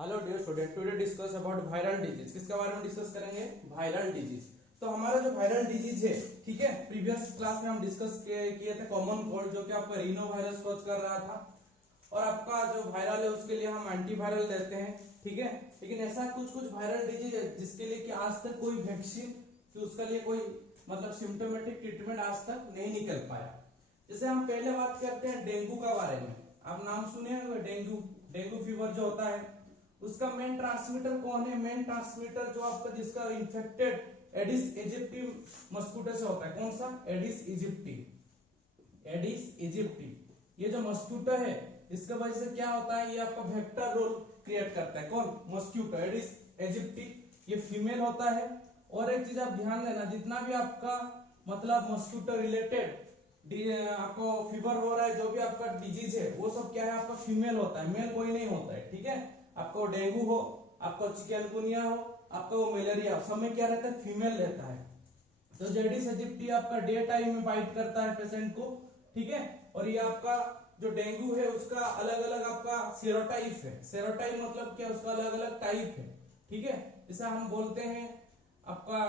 Hello dear student, today discuss about viral disease. किसके बारे में डिस्कस करेंगे? Viral disease. तो हमारा जो वायरल डिजीज है, ठीक है, प्रीवियस क्लास में हम डिस्कस किए थे कॉमन कोल्ड, जो कि आपका रीनो वायरस कॉज कर रहा था। और आपका जो वायरल है उसके लिए हम एंटीवायरल देते हैं, ठीक है। लेकिन ऐसा कुछ कुछ वायरल डिजीज है जिसके लिए कि आज तक कोई वैक्सीन, कि उसका लिए कोई मतलब सिम्टोमेटिक ट्रीटमेंट आज तक नहीं निकल पाया। जैसे हम पहले बात करते हैं डेंगू का बारे में। आप नाम सुने होंगे डेंगू। डेंगू फीवर जो होता है उसका मेन ट्रांसमीटर कौन है? मेन ट्रांसमीटर जो आपका जिसका इन्फेक्टेड एडिस इजिप्टी मस्कुटो से होता है। कौन सा? एडिस इजिप्टी। एडिस इजिप्टी ये जो मस्कुटो है, इसके वजह से क्या होता है, ये आपका वेक्टर रोल क्रिएट करता है। कौन? मस्कुटो एडिस इजिप्टी। ये फीमेल होता है। और एक चीज आप ध्यान देना, जितना भी आपका मतलब मस्कुटो रिलेटेड आपको फीवर हो रहा है, जो भी आपका डिजीज है, वो सब क्या है, आपका फीमेल होता है, मेल कोई नहीं होता है, ठीक है। आपको डेंगू हो, आपको चिकनगुनिया हो, आपका वो मलेरिया हो, सब में क्या रहता है? फीमेल रहता है। तो एडिस इजिप्टी आपका डे टाइम में बाइट करता है पेशेंट को, ठीक है। और ये आपका जो डेंगू है उसका अलग अलग आपका सेरोटाइप है। सेरोटाइप मतलब क्या? उसका अलग अलग टाइप है, ठीक है। जैसे हम बोलते हैं आपका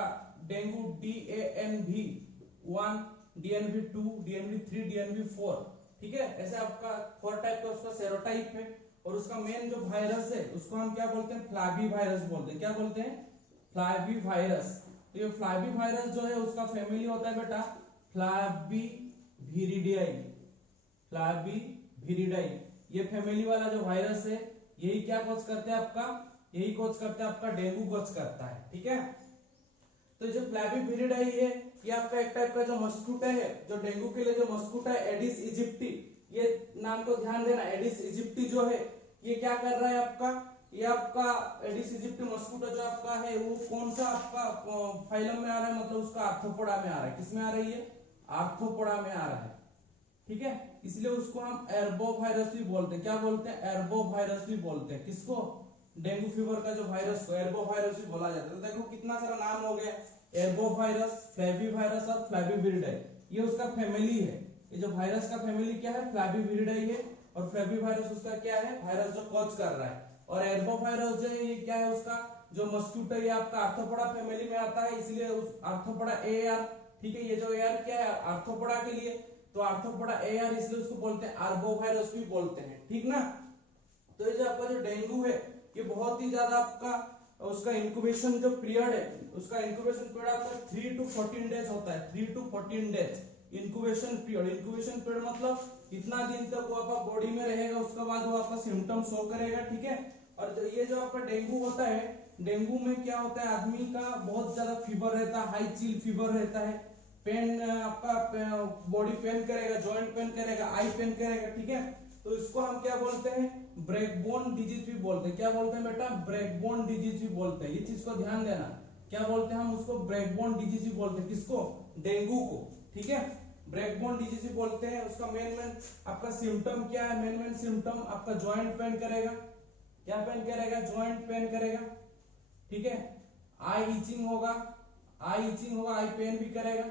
dengue DANV1, DNV2, DNV3, DNV4, ठीक है। ऐसे आपका 4 टाइप का उसका सेरोटाइप है। और उसका मेन जो वायरस है उसको हम क्या बोलते हैं? फ्लैवी वायरस बोलते हैं। क्या बोलते हैं? फ्लैवी वायरस। तो ये फ्लैवी वायरस जो है उसका फैमिली होता है बेटा फ्लैविविरिडाई। फ्लैविविरिडाई ये फैमिली वाला जो वायरस है, यही क्या कोज करते हैं आपका? यही कोज करते हैं आपका डेंगू कोज करता है, ठीक है। तो जो फ्लैविविरिडाई है, ये आपका एक टाइप का जो मस्कुटो है, जो डेंगू के लिए जो मस्कुटो है एडिस इजिप्टी, ये नाम को ध्यान देना। एडिस इजिप्टी जो है ये क्या कर रहा है आपका? ये आपका एडिस इजिप्टी मस्कुटो जो आपका है वो कौन सा आपका फाइलम में आ रहा है? मतलब उसका आर्थ्रोपोडा में आ रहा है। किसमें आ रही है? आर्थ्रोपोडा में आ रहा है, ठीक है। इसलिए उसको हम एर्बोवायरस भी बोलते हैं। क्या बोलते हैं? एर्बोवायरस भी बोलते हैं। किसको? डेंगू फीवर का जो वायरस को एर्बोवायरस भी बोला जाता है। तो देखो कितना सारा नाम हो गया, एर्बोवायरस, फ्लैविवायरस और फ्लैविविरिडाई। ये उसका फैमिली है। ये जो वायरस का फैमिली क्या है? फ्लैविविरिडाई है। और फ्लैविवायरस उसका क्या है? वायरस जो कॉज कर रहा है। और एर्बोवायरस जो है ये क्या है? उसका जो मस्कुटो ये आपका आर्थ्रोपोडा फैमिली में आता है, इसलिए उस आर्थ्रोपोडा AR, ठीक है। ये जो AR क्या है? आर्थ्रोपोडा के लिए, तो आर्थ्रोपोडा AR इसलिए उसको बोलते हैं आर्बोवायरस भी बोलते हैं, ठीक ना। तो ये जो आपका जो डेंगू है ये बहुत ही ज्यादा आपका उसका इंक्यूबेशन जो पीरियड है, उसका इंक्यूबेशन पीरियड आपका 3 to 14 डेज होता है। 3 to 14 days incubation period. Incubation period मतलब इतना दिन तक वो आपका बॉडी में रहेगा, उसके बाद वो आपका सिम्टम शो करेगा, ठीक है। और ये जो आपका डेंगू होता है, डेंगू में क्या होता है, आदमी का बहुत ज्यादा फीवर रहता है, हाई चिल फीवर रहता है, पेन आपका बॉडी पेन करेगा, जॉइंट पेन करेगा, आई पेन करेगा, ठीक है। तो इसको हम क्या बोलते हैं? ब्रेकबोन डिजीज भी बोलते हैं। क्या बोलते हैं बेटा? ब्रेकबोन डिजीज भी बोलते हैं। ये चीज को ध्यान देना। क्या बोलते हैं हम उसको? ब्रेकबोन डिजीज भी बोलते हैं। किसको? डेंगू को, ठीक है। ब्रेकबोन डिजीज भी बोलते हैं। उसका मेन आपका सिम्टम क्या है? मेन सिम्टम आपका जॉइंट पेन करेगा। क्या पेन करेगा? जॉइंट पेन करेगा, ठीक है। आई इचिंग होगा, आई इचिंग होगा, आई पेन भी करेगा,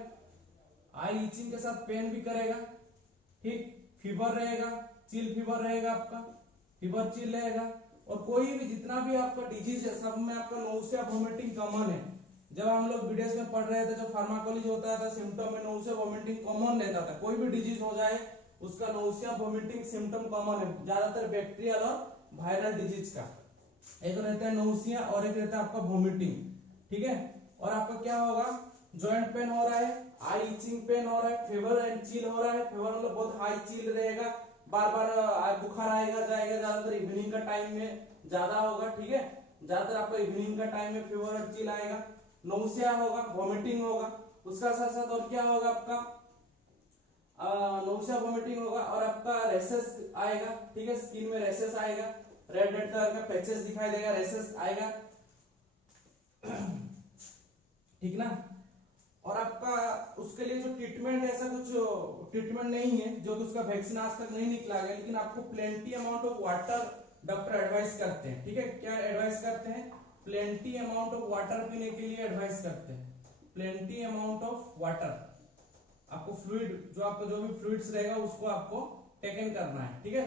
आई इचिंग के साथ पेन भी करेगा, ठीक। फीवर रहेगा, चिल फीवर रहेगा आपका, फीवर चिल रहेगा। और कोई भी जितना भी आपका डिजीज है सब में आपका नोसिया वोमिटिंग कॉमन है। जब हम लोग बीडीएस में पढ़ रहे थे, जो फार्माकोलॉजी होता था, सिम्टम में नोसिया वोमिटिंग कॉमन रहता था। कोई भी डिजीज हो जाए उसका नोसिया वोमिटिंग सिम्टम कॉमन है, ज्यादातर बैक्टीरियल और वायरल डिजीज का। एक रहता है नोसिया और एक रहता है आपका वोमिटिंग, ठीक है। और आपका क्या होगा? जॉइंट पेन हो रहा है, आई इचिंग पेन हो रहा है, फीवर एंड चिल हो रहा है। फीवर मतलब बहुत हाई चिल रहेगा, बार बार बुखार आएगा जाएगा, ज्यादातर इवनिंग का टाइम में ज्यादा होगा, ठीक है। ज्यादातर आपको इवनिंग का टाइम में फीवर और चिल आएगा। नोसिया होगा, वॉमिटिंग होगा, उसका साथ साथ और क्या होगा आपका? नोसिया वॉमिटिंग होगा और आपका रेसेस आएगा, ठीक है। स्किन में रेसेस आएगा, रेड रेड कलर का पैचेस दिखाई देगा, रेसेस आएगा, ठीक ना। और आपका उसके लिए जो ट्रीटमेंट है, ऐसा कुछ ट्रीटमेंट नहीं है, जो कि उसका वैक्सीन आज तक नहीं निकला है। लेकिन आपको plenty amount of water doctor advice करते हैं, ठीक है। क्या एडवाइस करते हैं? प्लेंटी अमाउंट ऑफ वाटर पीने के लिए एडवाइस करते हैं। प्लेंटी अमाउंट ऑफ वाटर, आपको फ्लूइड जो आपको जो भी फ्लूइड्स रहेगा उसको आपको टेकन करना है, ठीक है।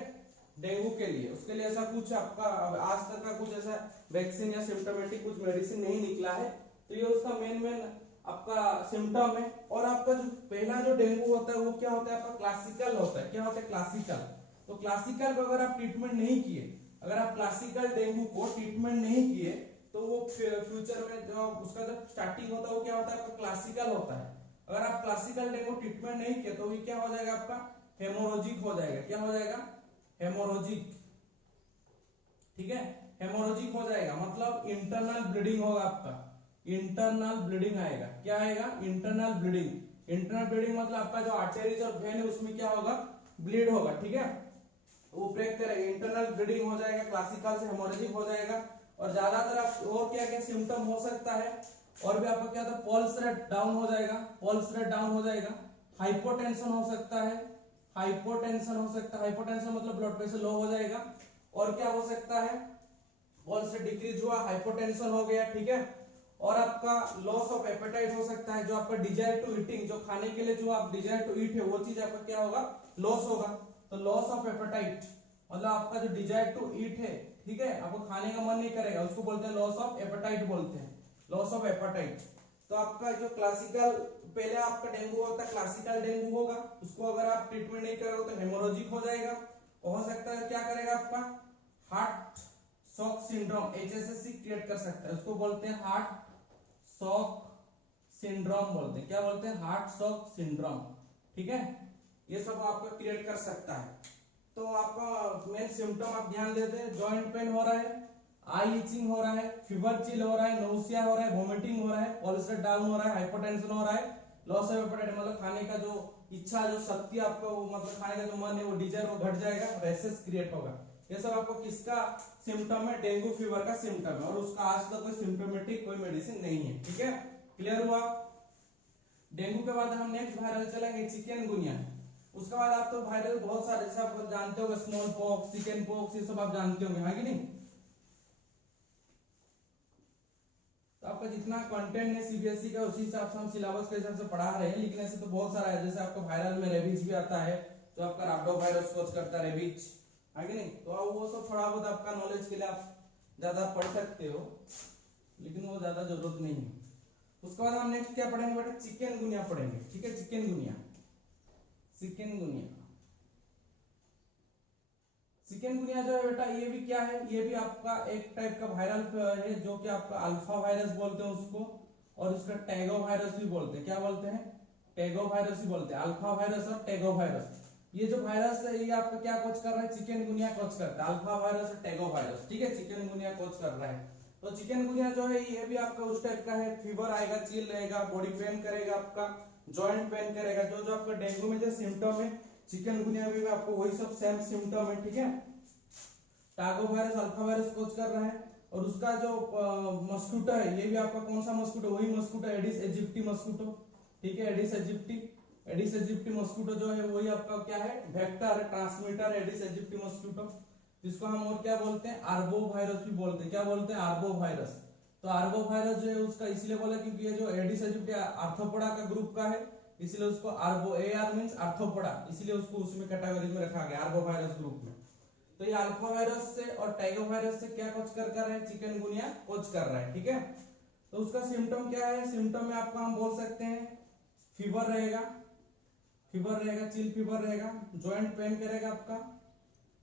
डेंगू के लिए, उसके लिए ऐसा कुछ आपका आज तक का कुछ ऐसा वैक्सीन या सिम्टोमेटिक कुछ मेडिसिन नहीं निकला है। तो ये उसका मेन आपका सिम्टम है। और आपका जो पहला जो डेंगू होता है वो क्या होता है आपका क्लासिकल होता है। क्या होता है क्लासिकल। तो क्लासिकल को अगर आप ट्रीटमेंट नहीं किए, अगर आप क्लासिकल डेंगू को ट्रीटमेंट नहीं किए तो वो फ्यूचर में जो उसका जब स्टार्टिंग होता है वो क्या होता है आपका क्लासिकल होता है। अगर आप क्लासिकल डेंगू ट्रीटमेंट नहीं किए तो ये क्या हो जाएगा आपका हेमोरोजिक हो जाएगा। क्या हो जाएगा हेमोरोजिक। ठीक है हेमोरोजिक हो जाएगा मतलब इंटरनल ब्लीडिंग होगा आपका, इंटरनल ब्लीडिंग आएगा। क्या आएगा इंटरनल ब्लीडिंग। इंटरनल ब्लीडिंग मतलब आपका जो आर्टरीज और वेन है उसमें क्या होगा ब्लीड होगा। ठीक है वो ब्रेक करेगा, इंटरनल ब्लीडिंग हो जाएगा, क्लासिकल से हेमोरेजिक हो जाएगा। और ज्यादातर आप और क्या क्या सिम्टम हो सकता है और भी आपका क्या था पल्स रेट डाउन हो जाएगा, पल्स रेट डाउन हो जाएगा, हाइपोटेंशन हो सकता है, हाइपोटेंशन हो सकता है, हाइपोटेंशन मतलब ब्लड प्रेशर लो हो जाएगा। और क्या हो सकता है पल्स रेट डिक्रीज हुआ, हाइपोटेंशन हो गया। ठीक है और आपका लॉस ऑफ एपेटाइट हो सकता है, जो आपका डिजायर टू ईटिंग, जो खाने के लिए जो आप डिजायर टू ईट है वो चीज आपका क्या होगा लॉस होगा। तो लॉस ऑफ एपेटाइट मतलब आपका जो डिजायर टू ईट है, ठीक है आपको खाने का मन नहीं करेगा, उसको बोलते हैं लॉस ऑफ एपेटाइट बोलते हैं, लॉस ऑफ एपेटाइट। तो आपका जो क्लासिकल पहले आपका डेंगू होता है क्लासिकल डेंगू होगा, उसको अगर आप ट्रीटमेंट नहीं करोगे तो हेमोरोजिक हो जाएगा। हो सकता है क्या करेगा आपका heart shock syndrome HSSC create कर सकता है, उसको बोलते हैं हार्ट शॉक सिंड्रोम बोलते हैं। क्या बोलते हैं हार्ट शॉक सिंड्रोम। ठीक है ये सब आपका क्रिएट कर सकता है। तो आपका मेन सिम्टम आप ध्यान देते हैं जॉइंट पेन हो रहा है, आई इचिंग हो रहा है, फीवर चिल हो रहा है, नोसिया हो रहा है, वोमिटिंग हो रहा है, पल्स रेट डाउन हो रहा है, हाइपोटेंशन हो रहा है, लॉस ऑफ एपेटाइट मतलब खाने का जो इच्छा जो शक्ति आपका वो मतलब खाने का जो मन है वो डिजायर वो घट जाएगा, रेसेस क्रिएट होगा। ये सब आपको किसका सिम्टम है डेंगू फीवर का सिम्टम है और उसका आज तक कोई सिम्टोमेटिक कोई मेडिसिन नहीं है। ठीक है क्लियर हुआ। डेंगू के बाद हम नेक्स्ट वायरल चलेंगे चिकनगुनिया। उसके बाद आप तो वायरल बहुत सारे जैसे आप जानते होंगे स्मॉल पॉक्स चिकन पॉक्स ये सब आप जानते होंगे हाँ कि नहीं। तो आपका जितना कंटेंट है सीबीएसई का उसी हिसाब से हम सिलेबस के हिसाब से पढ़ा रहे हैं, लेकिन ऐसे तो बहुत सारा है। जैसे आपका वायरल में रेबीज भी आता है तो आपका राब्डोवायरस कोच करता है रेबीज है कि नहीं। तो वो सब थोड़ा बहुत आपका नॉलेज के लिए आप ज्यादा पढ़ सकते हो लेकिन वो ज्यादा जरूरत नहीं है। उसके बाद हम नेक्स्ट क्या पढ़ेंगे बेटा चिकनगुनिया पढ़ेंगे। ठीक है चिकनगुनिया। चिकनगुनिया चिकनगुनिया जो है बेटा ये भी क्या है ये भी आपका एक टाइप का वायरल है जो कि आपका अल्फा वायरस बोलते हैं उसको और उसका टैगो वायरस भी बोलते हैं। क्या बोलते हैं टैगो वायरस ही बोलते हैं, अल्फा वायरस और टैगो वायरस। ये जो वायरस है ये आपका क्या कोच कर रहा है चिकनगुनिया कोच करता है, अल्फा वायरस और टैगो वायरस। ठीक है चिकनगुनिया कोच कर रहा है। तो चिकनगुनिया जो है ये भी आपका उस टाइप का है, फीवर आएगा, चिल रहेगा, बॉडी पेन करेगा, आपका जॉइंट पेन करेगा, जो जो आपका डेंगू में जो सिम्टम है चिकनगुनिया में भी आपको वही सब सेम सिम्टम है। ठीक है टागो वायरस अल्फा वायरस कोच कर रहा है और उसका जो मस्कुटो है ये भी आपका कौन सा मस्कुटो वही मस्कुटो एडिस इजिप्टी मस्कुटो। ठीक है एडिस इजिप्टी मस्कुटो जो है वही आपका क्या है वेक्टर ट्रांसमीटर एडिस इजिप्टी मस्कुटो, जिसको हम और क्या बोलते हैं आर्बो वायरस भी बोलते हैं। क्या बोलते हैं आर्बो वायरस। तो आर्बो वायरस जो है उसका इसलिए बोला क्योंकि ये जो एडिस इजिप्टी आर्थ्रोपोडा का ग्रुप का है इसलिए उसको आर्बो एआर मींस आर्थ्रोपोडा इसलिए उसको उसमें कैटेगरी में रखा गया आर्बो वायरस ग्रुप में। तो ये अल्फा वायरस से और टाइगो वायरस से क्या कोच कर रहा है चिकनगुनिया कोच कर रहा है। ठीक है तो उसका सिम्टम क्या है सिम्टम में आपका हम बोल सकते हैं फीवर रहेगा, चिल फीवर रहेगा, जॉइंट पेन करेगा, आपका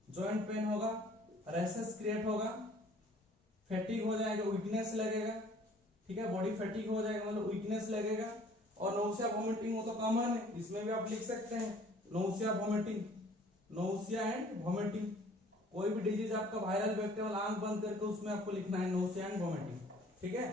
जॉइंट पेन होगा, रैशेस क्रिएट होगा, फैटिग हो जाएगा, वीकनेस लगेगा। ठीक है बॉडी फैटिग हो जाएगा मतलब वीकनेस लगेगा और नौसिया वोमिटिंग वो तो कॉमन है इसमें भी आप लिख सकते हैं nausea vomiting, nausea and vomiting. कोई भी डिजीज आपका वायरल बैक्टीरियल आंख बंद करके उसमें आपको लिखना है नोसिया एंड वोमिटिंग। ठीक है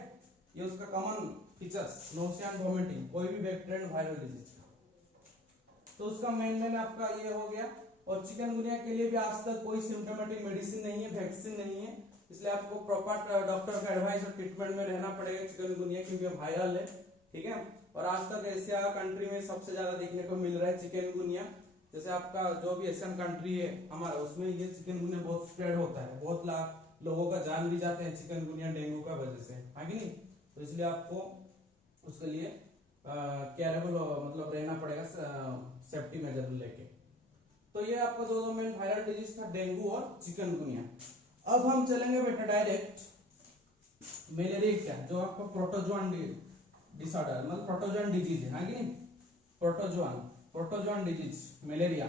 ये उसका common features nausea and vomiting कोई भी बैक्टीरियल वायरल डिजीज का। तो उसका मेन आपका ये हो गया। और चिकनगुनिया के लिए भी आज तक कोई सिम्टोमेटिक मेडिसिन नहीं है, वैक्सीन नहीं है, इसलिए आपको प्रॉपर डॉक्टर का एडवाइस और ट्रीटमेंट में रहना पड़ेगा चिकनगुनिया क्योंकि वायरल है। ठीक है और आज तक एशिया कंट्री में सबसे ज्यादा देखने को मिल रहा है चिकनगुनिया। जैसे आपका जो भी एशियन कंट्री है हमारा उसमें ये चिकनगुनिया बहुत स्प्रेड होता है, बहुत लाख लोगों का जान भी जाते हैं चिकनगुनिया डेंगू का वजह से है कि नहीं। तो इसलिए आपको उसके लिए केयरफुल मतलब रहना पड़ेगा सेफ्टी मेजर लेके। तो ये आपका दो मेन वायरल डिजीज था, डेंगू और चिकनगुनिया। अब हम चलेंगे बेटा डायरेक्ट मलेरिया क्या, जो आपका प्रोटोजोआन डिसऑर्डर मतलब प्रोटोजोआन डिजीज है, हाँ कि नहीं, प्रोटोजोआन डिजीज मलेरिया।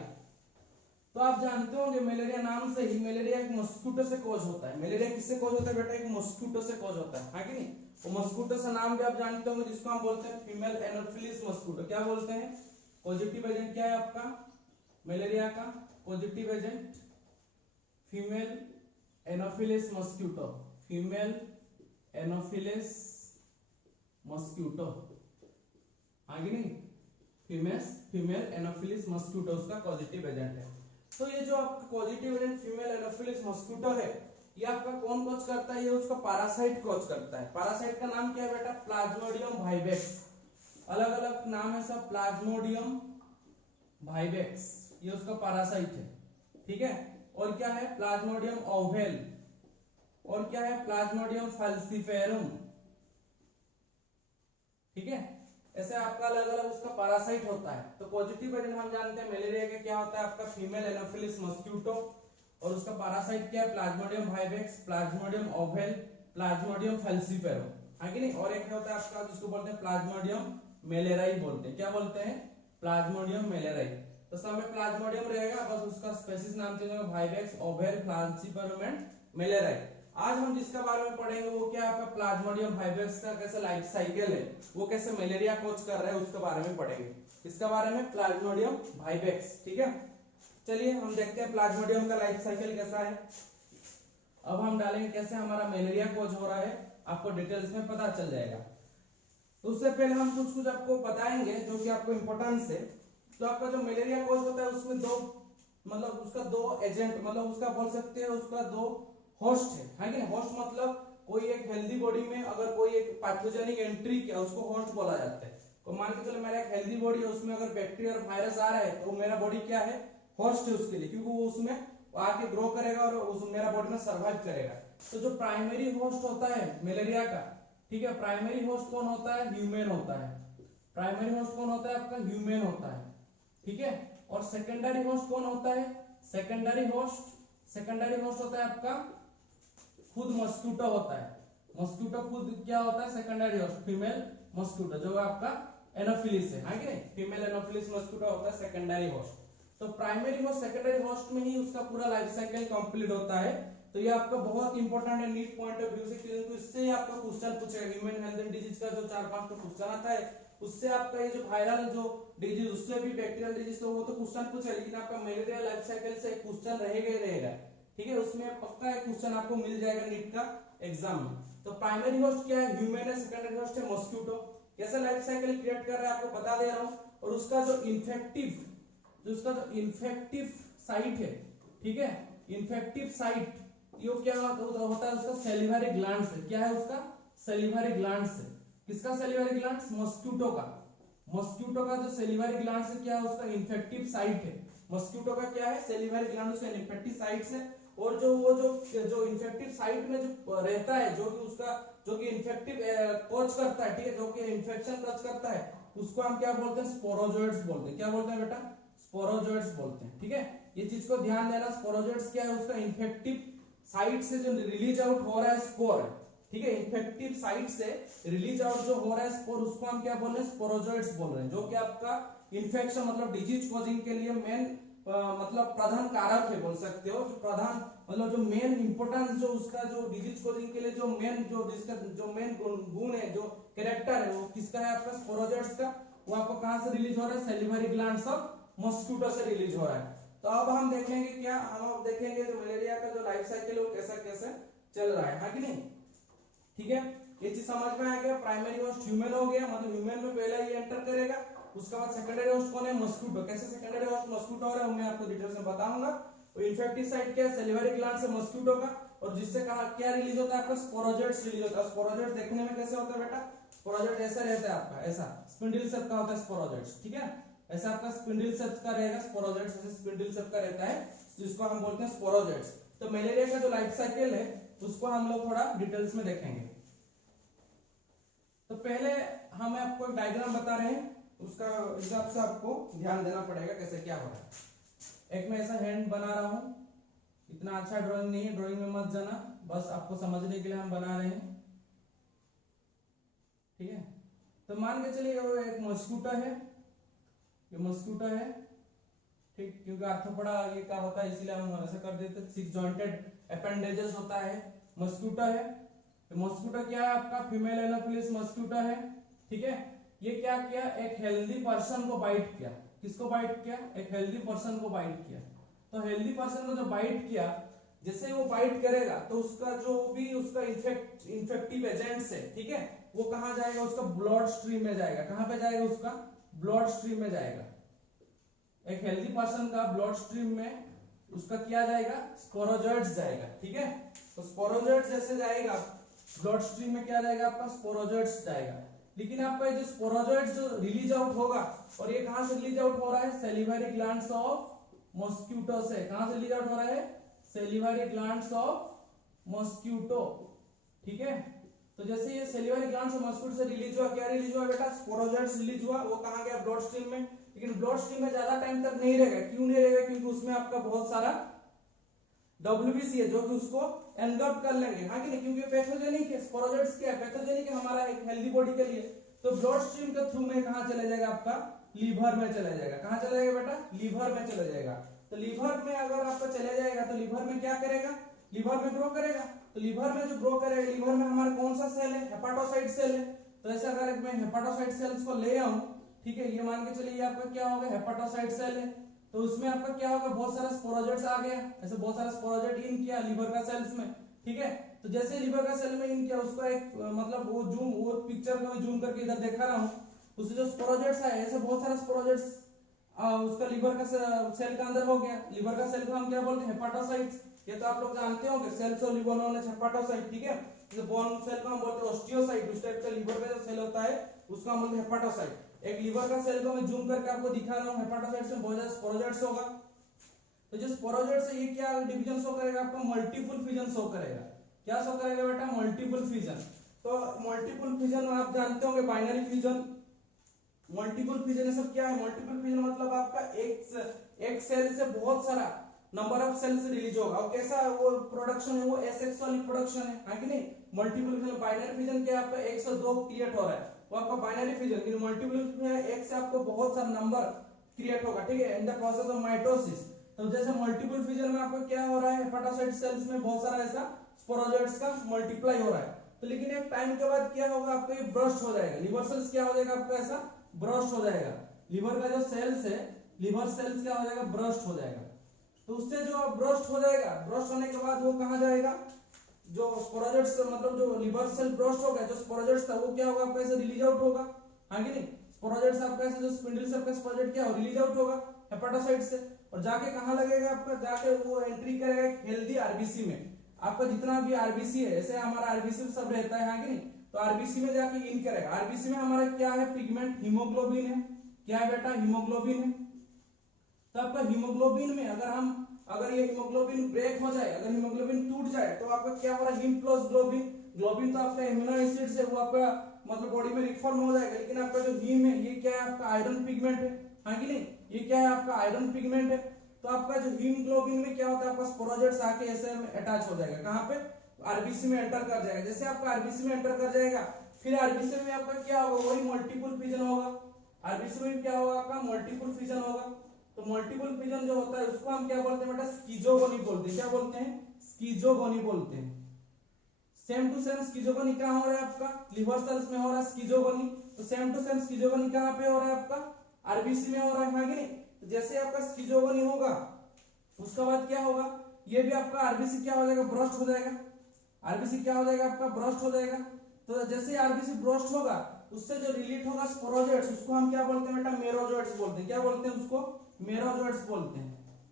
तो आप जानते होंगे मलेरिया नाम से ही मलेरिया एक मस्क्यूटो से कॉज होता है। मलेरिया किससे कॉज होता है बेटा, एक मस्क्यूटो से कॉज होता है, हाँ कि नहीं। वो मस्क्यूटो से नाम भी आप जानते होंगे जिसको हम बोलते हैं फीमेल एनोफिलिस मस्क्यूटो। क्या बोलते हैं, पॉजिटिव एजेंट क्या है आपका मलेरिया का, positive agent female Anopheles mosquito, female Anopheles mosquito, आगे नहीं, फीमेल एनोफिलिस मस्क्यूटो उसका पॉजिटिव एजेंट है। तो ये जो आपका positive agent female Anopheles mosquito है, ये आपका कौन कॉज करता है, ये उसका पैरासाइट कॉज करता है। पैरासाइट का नाम क्या है बेटा, प्लाज्मोडियम वाइवेक्स। अलग अलग नाम है सब, प्लाज्मोडियम वाइवेक्स ये उसका पैरासाइट है, ठीक है। और क्या है, प्लाज्मोडियम ओवेल, और क्या है, प्लाज्मोडियम फाल्सिफेरम, ठीक है। ऐसे आपका अलग अलग उसका पैरासाइट होता है। तो पॉजिटिव एजेंट हम जानते हैं मलेरिया का क्या होता है, आपका फीमेल एनोफिलिस मस्क्यूटो, और उसका पैरासाइट क्या है, plasmodium vivax, plasmodium ovale, plasmodium falciparum, है कि नहीं। और एक होता है आपका जिसको बोलते हैं प्लाज्मोडियम मेलेराई बोलते हैं, क्या बोलते हैं, प्लाज्मोडियम मेलेराई। तो सब में प्लाज्मोडियम रहेगा, बस उसका स्पेसिस नाम चेंज होगा, वाइवेक्स, ओवेल, फाल्सिफेरम एंड मेलेराई। आज हम जिसका बारे में पढ़ेंगे वो क्या है आपका प्लाज्मोडियम वाइवेक्स का कैसे लाइफ साइकिल है, वो कैसे मलेरिया कॉज कर रहा है उसके बारे में पढ़ेंगे, इसका बारे में प्लाज्मोडियम वाइवेक्स, ठीक है। चलिए हम देखते हैं प्लाज्मोडियम का लाइफ साइकिल कैसा है। अब हम डालेंगे कैसे हमारा मलेरिया कॉज हो रहा है, आपको डिटेल्स में पता चल जाएगा। तो उससे पहले हम कुछ कुछ आपको बताएंगे जो कि आपको इंपॉर्टेंस है। तो आपका जो मलेरिया कॉज होता है उसमें दो मतलब उसका दो एजेंट मतलब उसका बोल सकते हैं उसका दो होस्ट है कि नहीं। होस्ट मतलब कोई एक हेल्दी बॉडी में अगर कोई एक पैथोजेनिक एंट्री किया उसको होस्ट बोला जाता है। तो मान के चलो मेरा एक हेल्दी बॉडी है, उसमें अगर बैक्टीरिया और वायरस आ रहा है तो मेरा बॉडी क्या है, होस्ट है उसके लिए, क्योंकि वो उसमें आके ग्रो करेगा और उस मेरा बॉडी में सर्वाइव करेगा। तो जो प्राइमरी होस्ट होता है मलेरिया का, ठीक है, प्राइमरी होस्ट कौन होता है, ह्यूमन होता है। प्राइमरी होस्ट कौन होता है आपका, ह्यूमन होता है, ठीक है। और सेकेंडरी होस्ट कौन होता है, सेकेंडरी होस्ट होता है आपका खुद मस्क्यूटो होता है। मस्क्यूटो खुद क्या होता है, सेकेंडरी होस्ट फीमेल मस्क्यूटो जो आपका एनोफिलिस है, हाँ फीमेल एनोफिलिस मस्क्यूटो होता है सेकेंडरी होस्ट। तो प्राइमरी होस्ट सेकेंडरी होस्ट में ही उसका पूरा लाइफ साइकिल कंप्लीट होता है। तो ये आपका बहुत इंपॉर्टेंट है नीट पॉइंट ऑफ व्यू से, क्योंकि इससे आपका क्वेश्चन पूछेगा ह्यूमन हेल्थ एंड डिजीज का जो 4-5 क्वेश्चन आता है उससे आपका ये जो वायरल जो डिजीज उससे भी बैक्टीरियल डिजीज तो वो तो क्वेश्चन पूछे, लेकिन आपका मलेरिया लाइफ साइकिल से क्वेश्चन रहेगा ही रहेगा, ठीक है। उसमें पक्का एक क्वेश्चन आपको मिल जाएगा नीट का एग्जाम में। तो प्राइमरी होस्ट क्या है, ह्यूमन है, सेकेंडरी होस्ट है मस्क्यूटो। कैसे लाइफ साइकिल क्रिएट कर रहा है आपको बता दे रहा हूं। और उसका जो इन्फेक्टिव साइट है, ठीक है, इन्फेक्टिव साइट ये क्या होता है उसका सेलिवरी ग्लैंड से, क्या है उसका सेलिवरी ग्लैंड से। किसका सेलिवरी ग्लैंड, मस्क्यूटो का। मस्क्यूटो का जो सेलिवरी ग्लैंड से क्या है उसका इन्फेक्टिव साइट है। मस्क्यूटो का क्या है, सेलिवरी ग्लैंड उसका इन्फेक्टिव साइट है। और जो वो जो इन्फेक्टिव साइट में जो रहता है जो कि उसका जो कि इन्फेक्टिव कॉज करता है, ठीक है, जो कि इन्फेक्शन कॉज करता है उसको हम क्या बोलते हैं, स्पोरोजोइड्स बोलते हैं। क्या बोलते हैं बेटा, स्पोरोजोइड्स बोलते हैं, ठीक है। ये चीज को ध्यान देना, स्पोरोजोइड्स क्या है, उसका इन्फेक्टिव साइट से जो रिलीज आउट हो रहा है स्पोर, ठीक है, इन्फेक्टिव साइट से रिलीज आउट जो हो रहा है स्पोर उसको हम क्या बोल रहे हैं, स्पोरोजोइड्स बोल रहे हैं, जो कि आपका इन्फेक्शन मतलब डिजीज कॉजिंग के लिए मेन मतलब प्रधान कारक है बोल सकते हो। जो प्रधान मतलब जो मेन इंपोर्टेंस जो उसका जो डिजीज कॉजिंग के लिए जो मेन जो जिसका जो मेन गुण है जो कैरेक्टर है वो किसका है आपका, स्पोरोजोइड्स का। वो आपको कहां से रिलीज हो रहा है, सेलिवरी ग्लैंड्स ऑफ मस्क्यूटो से रिलीज हो रहा है। तो अब हम देखेंगे क्या, हम अब देखेंगे जो मलेरिया का जो लाइफ साइकिल है वो कैसा कैसे चल रहा है कि नहीं, ठीक है। ये चीज समझ में आ गया। प्राइमरी होस्ट ह्यूमन हो गया, मतलब ह्यूमन में पहला ये एंटर करेगा। उसके बाद सेकेंडरी होस्ट कौन है, मस्क्यूटो। कैसे सेकेंडरी होस्ट मस्क्यूटो हो रहा है मैं आपको डिटेल्स में बताऊंगा। तो इन्फेक्टिव साइट क्या है, सेलिवरी ग्लैंड से मस्क्यूटो का, और जिससे कहा क्या रिलीज होता है आपका, स्पोरोजोइड्स रिलीज होता है। स्पोरोजोइड्स देखने में कैसे होता है बेटा, स्पोरोजोइड ऐसा रहता है आपका, ऐसा स्पिंडल शेप का होता है स्पोरोजोइड्स, ठीक है। ऐसा आपका स्पिंडल शेप का रहेगा स्पोरोजोइड्स, ऐसे स्पिंडल शेप का रहता है जिसको हम बोलते हैं स्पोरोजोइड्स। तो मलेरिया का जो लाइफ साइकिल है उसको हम लोग थोड़ा डिटेल्स में देखेंगे। तो पहले हम आपको एक डायग्राम बता रहे हैं, उसका हिसाब से आपको ध्यान देना पड़ेगा कैसे क्या हो रहा है। एक मैं ऐसा हैंड बना रहा हूं, इतना अच्छा ड्राइंग नहीं है, ड्राइंग में मत जाना, बस आपको समझने के लिए हम बना रहे हैं, ठीक है। तो मान के चलिए वो एक मस्क्यूटो है, ये मस्क्यूटो है, ठीक, क्योंकि आर्थ्रोपोडा ये क्या होता है इसलिए हम ऐसा कर देते, 6 जॉइंटेड अपेंडेजेस होता है, मस्क्यूटो है। तो मस्क्यूटो क्या है आपका, फीमेल एनोफिलिस मस्क्यूटो है, ठीक है। ये क्या किया, एक हेल्दी पर्सन को बाइट किया, किसको बाइट किया, एक हेल्दी पर्सन को बाइट किया। तो हेल्दी पर्सन को जो बाइट किया, जैसे वो बाइट करेगा तो उसका जो भी उसका इन्फेक्टिव एजेंट्स है, ठीक है, वो कहां जाएगा, उसका ब्लड स्ट्रीम में जाएगा। कहां पे जाएगा, उसका ब्लड स्ट्रीम में जाएगा। एक हेल्दी पर्सन का ब्लड स्ट्रीम में उसका किया जाएगा, स्पोरोजोइट्स जाएगा, ठीक है। तो स्पोरोजोइट्स जैसे जाएगा ब्लड स्ट्रीम में, क्या जाएगा आपका, स्पोरोजोइट्स जाएगा। लेकिन आपका ये जो स्पोरोजोइट्स जो रिलीज आउट होगा, और ये कहां से रिलीज आउट हो रहा है, सेलिवरी ग्लैंड्स ऑफ मॉस्क्यूटो से। कहां से रिलीज आउट हो रहा है, सेलिवरी ग्लैंड्स ऑफ मॉस्क्यूटो, ठीक है। तो जैसे ये सेलिवरी ग्लैंड्स ऑफ मॉस्क्यूटो से रिलीज हुआ, क्या रिलीज हुआ बेटा, स्पोरोजोइट्स रिलीज हुआ, वो कहां गया, ब्लड स्ट्रीम में। लेकिन ब्लड स्ट्रीम में ज्यादा टाइम तक नहीं रहेगा, क्यों नहीं रहेगा, क्योंकि उसमें आपका बहुत सारा WBC है जो कि उसको एनगल्फ कर लेंगे, हाँ कि नहीं, क्योंकि पैथोजेनिक है, स्पोरोजोइट्स क्या है, पैथोजेनिक है हमारा एक हेल्दी बॉडी के लिए। तो ब्लड स्ट्रीम के थ्रू में कहां चले जाएगा, आपका लीवर में चला जाएगा। कहां चला जाएगा बेटा, लीवर में चला जाएगा। तो लीवर में अगर आपका चले जाएगा तो लीवर में क्या करेगा, लीवर में ग्रो करेगा। तो लीवर में जो ग्रो करेगा, लीवर में हमारा कौन सा सेल है, हेपाटोसाइट सेल है। तो ऐसे अगर मैं हेपाटोसाइट सेल्स को ले आऊं, ठीक है, ये मान के चलिए आपका क्या होगा, हेपाटोसाइट सेल है, तो उसमें आपका क्या होगा, बहुत सारा स्पोरोजोइट्स आ गया, ऐसे बहुत सारा स्पोरोजोइट इन किया लीवर का सेल्स में, ठीक है। तो जैसे लीवर का सेल में इन किया, उसका एक मतलब वो पिक्चर को मैं जूम करके इधर दिखा रहा हूं, उससे जो स्पोरोजोइट्स आए, ऐसे बहुत सारा स्पोरोजोइट्स उसका लीवर का सेल के अंदर हो गया। लीवर का सेल को हम क्या बोलते हैं, हेपाटोसाइट्स। ये तो आप लोग जानते होंगे, cells of liver known as hepatocyte, ठीक है। जैसे बोन सेल को हम बोलते हैं ऑस्टियोसाइट, उस टाइप का लीवर का जो सेल होता है उसको हम बोलते हैं हेपाटोसाइट। एक लीवर का सेल को मैं जूम करके आपको दिखा रहा हूं, हेपाटोसाइट्स में बहुत ज्यादा स्पोरोजोइट्स होगा। तो जो स्पोरोजोइट्स है ये क्या डिवीजन शो करेगा, आपको मल्टीपल फिजन शो करेगा। क्या शो करेगा बेटा, मल्टीपल फिजन। तो मल्टीपल फिजन आप जानते होंगे, बाइनरी फिजन, मल्टीपल फिजन, ये सब क्या है, मल्टीपल फिजन मतलब आपका एक सेल से बहुत सारा नंबर ऑफ सेल्स रिलीज होगा, और कैसा वो प्रोडक्शन है, वो एसेक्सुअल प्रोडक्शन है कि नहीं। मल्टीपल फिजन, बाइनरी फिजन क्या आपका 1 से 2 क्रिएट हो रहा है, वो आपका बाइनरी फिजन। लेकिन मल्टीपल में एक से आपको बहुत सारा नंबर क्रिएट होगा, ठीक है, in the process of mitosis. तो जैसे मल्टीपल फिजन में आपको क्या हो रहा है, हेपाटोसाइट सेल्स में बहुत सारा ऐसा स्पोरोजोइट्स का मल्टीप्लाई हो रहा है। तो लेकिन एक टाइम के बाद क्या होगा, आपका ये ब्रस्ट हो जाएगा, लिवर सेल्स क्या हो जाएगा आपका, ऐसा ब्रस्ट हो जाएगा। लिवर का जो सेल्स है, लिवर सेल्स क्या हो जाएगा, ब्रस्ट हो जाएगा। तो उससे जो ब्रस्ट हो जाएगा, ब्रस्ट होने के बाद वो कहां जाएगा, जो स्पोरोजोइट्स मतलब जो लिवर सेल ब्रस्ट हो गया, जो स्पोरोजोइट्स था वो क्या होगा आपका, ऐसे रिलीज आउट होगा, हाँ कि नहीं। स्पोरोजोइट्स आपका ऐसे जो स्पिंडल सेल का स्पोरोजोइट क्या हो, रिलीज आउट होगा हेपाटोसाइट से, और जाके कहां लगेगा आपका, जाके वो एंट्री करेगा एक हेल्दी आरबीसी में। आपका जितना भी आरबीसी है, ऐसे हमारा आरबीसी में सब रहता है, हाँ कि नहीं। तो आरबीसी में जाके इन करेगा। आरबीसी में हमारा क्या है, पिगमेंट हीमोग्लोबिन है, क्या है बेटा, हीमोग्लोबिन है। तो आपका हीमोग्लोबिन में अगर ये हीमोग्लोबिन ब्रेक हो जाए, अगर हीमोग्लोबिन टूट जाए, तो आपका क्या हो रहा है, हीम प्लस ग्लोबिन। ग्लोबिन तो आपका एमिनो एसिड्स है, वो आपका मतलब बॉडी में रिफॉर्म हो जाएगा। लेकिन आपका जो हीम है, ये क्या है, आपका आयरन पिगमेंट है, हाँ कि नहीं, ये क्या है, आपका आयरन पिगमेंट है। तो आपका जो हीमोग्लोबिन में क्या होता है, आपका स्पोरोजोइट्स आके ऐसे अटैच हो जाएगा, कहां पे, आरबीसी में एंटर कर जाएगा। जैसे आपका आरबीसी में एंटर कर जाएगा, फिर आरबीसी में आपका क्या होगा, वही मल्टीपल फिजन होगा। आरबीसी में क्या होगा, आपका मल्टीपल फिजन होगा। तो मल्टीपल फिजन जो होता है उसको हम क्या बोलते हैं बेटा, स्किज़ोगोनी बोलते हैं। क्या बोलते हैं, स्किज़ोगोनी बोलते हैं। सेम टू सेम स्किज़ोगोनी कहां हो रहा है, आपका लिवर सेल्स में हो रहा है स्किज़ोगोनी। तो सेम टू सेम स्किज़ोगोनी कहां पे हो रहा है, आपका आरबीसी में हो रहा है, हाँ कि नहीं। तो जैसे आपका स्किज़ोगोनी होगा, उसके बाद क्या होगा, ये भी आपका आरबीसी क्या हो जाएगा, ब्रस्ट हो जाएगा। आरबीसी क्या हो जाएगा, आपका ब्रस्ट हो जाएगा। तो जैसे आरबीसी ब्रस्ट होगा, उससे जो रिलीट होगा स्पोरोजोइट्स, उसको हम क्या बोलते हैं बेटा, मेरोजोइट्स बोलते हैं। क्या बोलते हैं उसको, मेरोजोइट्स बोलते हैं,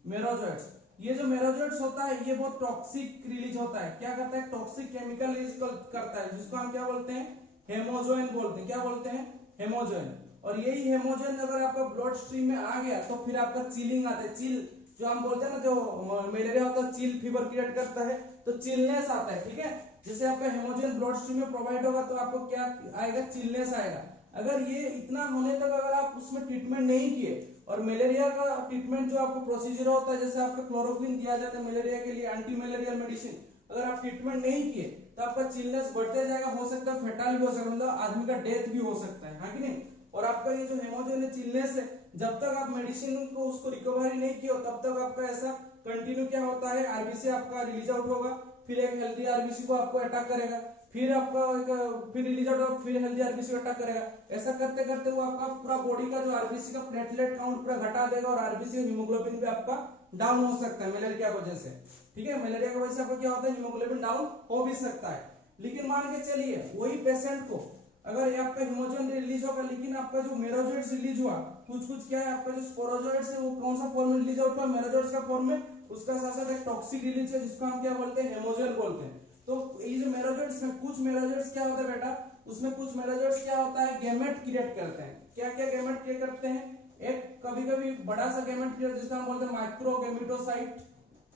मेरोजोइट्स। ये जो मेरोजोइट्स होता है, ये बहुत टॉक्सिक रिलीज होता है। क्या करता है, टॉक्सिक केमिकल रिलीज करता है, जिसको हम क्या बोलते हैं, हेमोजोइन बोलते हैं। क्या बोलते हैं, हेमोजोइन। और यही हेमोजोइन अगर आपका ब्लड स्ट्रीम में आ गया, तो फिर आपका चिलिंग आता है। चिल जो हम बोलते हैं ना, जो मलेरिया होता है, चिल फीवर क्रिएट करता है, तो चिलनेस आता है, ठीक है। जैसे आपका हेमोजोइन ब्लड स्ट्रीम में प्रोवाइड होगा, तो आपको क्या आएगा, चिलनेस आएगा। अगर ये इतना होने तक अगर आप उसमें ट्रीटमेंट नहीं किए, और मलेरिया का ट्रीटमेंट जो आपको प्रोसीजर होता है, जैसे आपका क्लोरोक्विन दिया जाता है मलेरिया के लिए, एंटी मलेरियल मेडिसिन, अगर आप ट्रीटमेंट नहीं किए तो आपका चिलनेस बढ़ते जाएगा, हो सकता है फेटल भी हो सकता है, मतलब आदमी का डेथ भी हो सकता है, हाँ कि नहीं। और आपका ये जो हेमोजेनिक चिलनेस है, जब तक आप मेडिसिन को उसको रिकवरी नहीं किया तब तक आपका ऐसा कंटिन्यू क्या होता है, आरबीसी आपका रिलीज आउट होगा, फिर एक हेल्दी आरबीसी को आपको अटैक करेगा, फिर आपका फिर रिलीज आउट होगा, फिर हेल्दी आरबीसी को अटैक करेगा। ऐसा करते करते वो आपका पूरा बॉडी का जो आरबीसी का प्लेटलेट काउंट पूरा घटा देगा और आरबीसी हीमोग्लोबिन भी आपका डाउन हो सकता है मलेरिया की वजह से, ठीक है। मलेरिया की वजह से आपको क्या होता है, हीमोग्लोबिन डाउन हो भी सकता है। लेकिन मान के चलिए वही पेशेंट को अगर आपका हिमोजन रिलीज होगा, लेकिन आपका जो मेरोजोइड्स रिलीज हुआ, कुछ क्या है, आपका जो स्पोरोजोइड्स है वो कौन सा फॉर्म में रिलीज आउट हुआ, मेरोजोइड्स का फॉर्म में, उसका साथ साथ एक टॉक्सिक रिलीज है जिसको हम क्या बोलते हैं, हेमोजन बोलते हैं। तो ये जो मेरोजोइड्स में कुछ मेरोजोइड्स क्या होता है बेटा, उसमें कुछ मेरोजोइड्स क्या होता है, गैमेट क्रिएट करते हैं। क्या क्या गैमेट क्रिएट करते हैं, एक कभी कभी बड़ा सा गैमेट क्रिएट जिसको हम बोलते हैं माइक्रोगैमेटोसाइट,